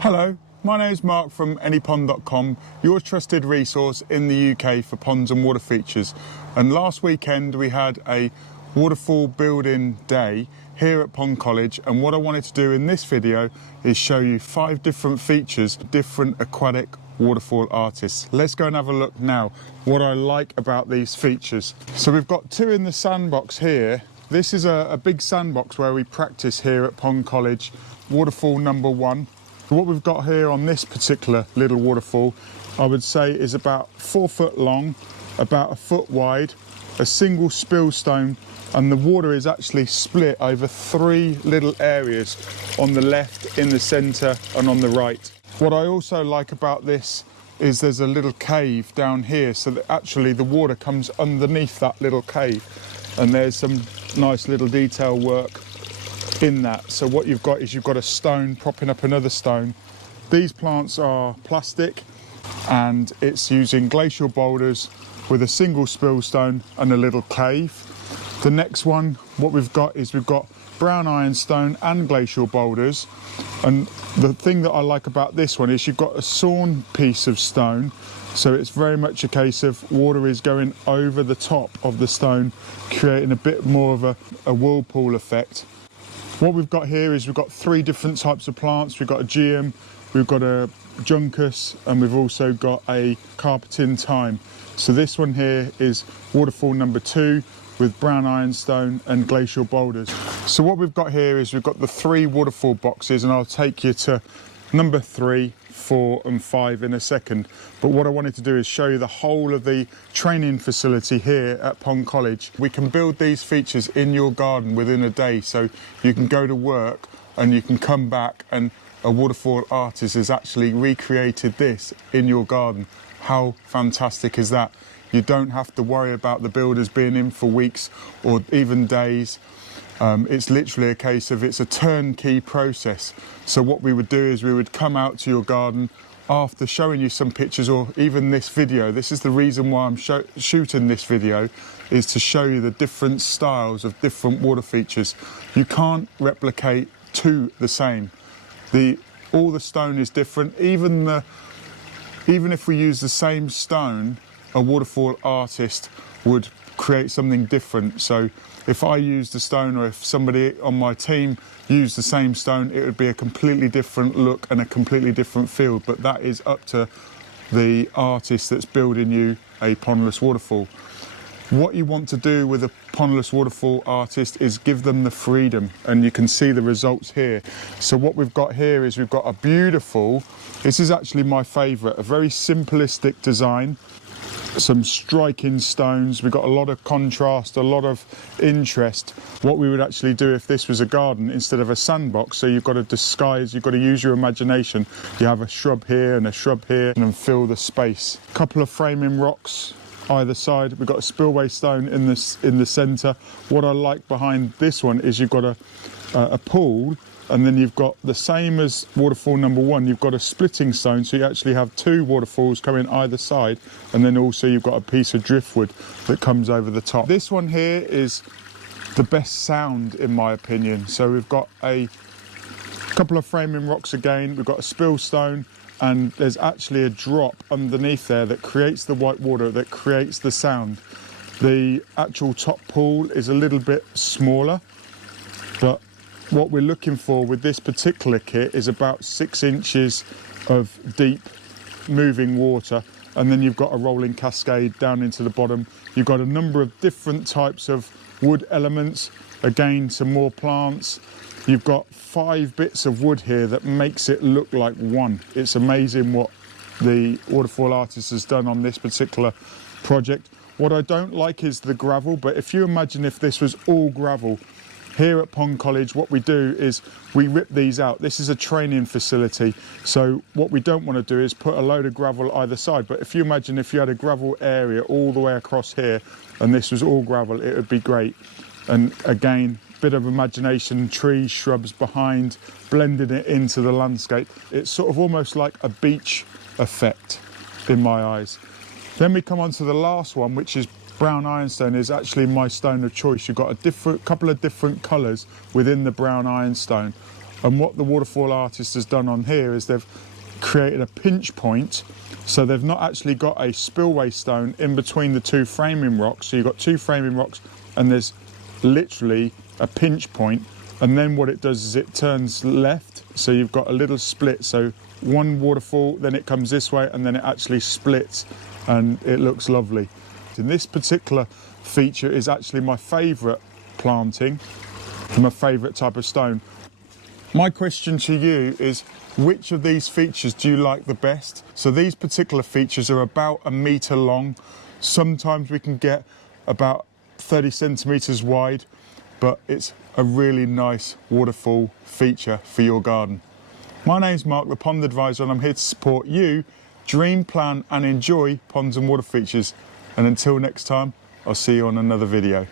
Hello, my name is Mark from pond.college, your trusted resource in the UK for ponds and water features. And last weekend we had a waterfall building day here at Pond College, and what I wanted to do in this video is show you 5 different features, different aquatic waterfall artists. Let's go and have a look now what I like about these features. So we've got 2 in the sandbox here. This is a big sandbox where we practice here at Pond College, waterfall number 1. What we've got here on this particular little waterfall, I would say is about 4 foot long, about 1 foot wide, a single spill stone, and the water is actually split over 3 little areas on the left, in the centre and on the right. What I also like about this is there's a little cave down here, so that actually the water comes underneath that little cave, and there's some nice little detail work in that. So what you've got is you've got a stone propping up another stone. These plants are plastic and it's using glacial boulders with a single spill stone and a little cave. The next one, what we've got is we've got brown ironstone and glacial boulders, and the thing that I like about this one is you've got a sawn piece of stone, so it's very much a case of water is going over the top of the stone, creating a bit more of a whirlpool effect. What we've got here is we've got 3 different types of plants. We've got a geum, we've got a juncus, and we've also got a carpeting thyme. So this one here is waterfall number 2 with brown ironstone and glacial boulders. So what we've got here is we've got the 3 waterfall boxes, and I'll take you to number 3, 4 and 5 in a second. But what I wanted to do is show you the whole of the training facility here at Pond College. We can build these features in your garden within a day, so you can go to work and you can come back and a waterfall artist has actually recreated this in your garden. How fantastic is that? You don't have to worry about the builders being in for weeks or even days. It's literally a case of it's a turnkey process. So what we would do is we would come out to your garden after showing you some pictures, or even this video. This is the reason why I'm shooting this video, is to show you the different styles of different water features. You can't replicate 2 the same. All the stone is different. Even if we use the same stone, a waterfall artist would create something different. So if I used a stone, or if somebody on my team used the same stone, it would be a completely different look and a completely different feel. But that is up to the artist that's building you a pondless waterfall. What you want to do with a pondless waterfall artist is give them the freedom, and you can see the results here. So what we've got here is we've got a beautiful, this is actually my favourite, a very simplistic design. Some striking stones, we've got a lot of contrast, a lot of interest. What we would actually do if this was a garden instead of a sandbox, so you've got to disguise, you've got to use your imagination. You have a shrub here and a shrub here, and then fill the space. A couple of framing rocks either side. We've got a spillway stone in the centre. What I like behind this one is you've got a pool, and then you've got the same as waterfall number 1, you've got a splitting stone, so you actually have 2 waterfalls coming either side, and then also you've got a piece of driftwood that comes over the top. This one here is the best sound in my opinion. So we've got a couple of framing rocks again, we've got a spill stone, and there's actually a drop underneath there that creates the white water, that creates the sound. The actual top pool is a little bit smaller, but what we're looking for with this particular kit is about 6 inches of deep moving water, and then you've got a rolling cascade down into the bottom. You've got a number of different types of wood elements, again some more plants. You've got 5 bits of wood here that makes it look like one. It's amazing what the waterfall artist has done on this particular project. What I don't like is the gravel, but if you imagine if this was all gravel, here at Pond College, what we do is we rip these out. This is a training facility, so what we don't want to do is put a load of gravel either side. But if you imagine if you had a gravel area all the way across here and this was all gravel, it would be great. And again, bit of imagination, trees, shrubs behind, blending it into the landscape. It's sort of almost like a beach effect in my eyes. Then we come on to the last one, which is brown ironstone. Is actually my stone of choice. You've got a couple of different colours within the brown ironstone. And what the waterfall artist has done on here is they've created a pinch point. So they've not actually got a spillway stone in between the two framing rocks. So you've got two framing rocks and there's literally a pinch point. And then what it does is it turns left. So you've got a little split. So one waterfall, then it comes this way and then it actually splits and it looks lovely. And this particular feature is actually my favourite planting, my favourite type of stone. My question to you is, which of these features do you like the best? So these particular features are about 1 metre long. Sometimes we can get about 30 centimetres wide, but it's a really nice waterfall feature for your garden. My name's Mark, the Pond Advisor, and I'm here to support you dream, plan and enjoy ponds and water features. And until next time, I'll see you on another video.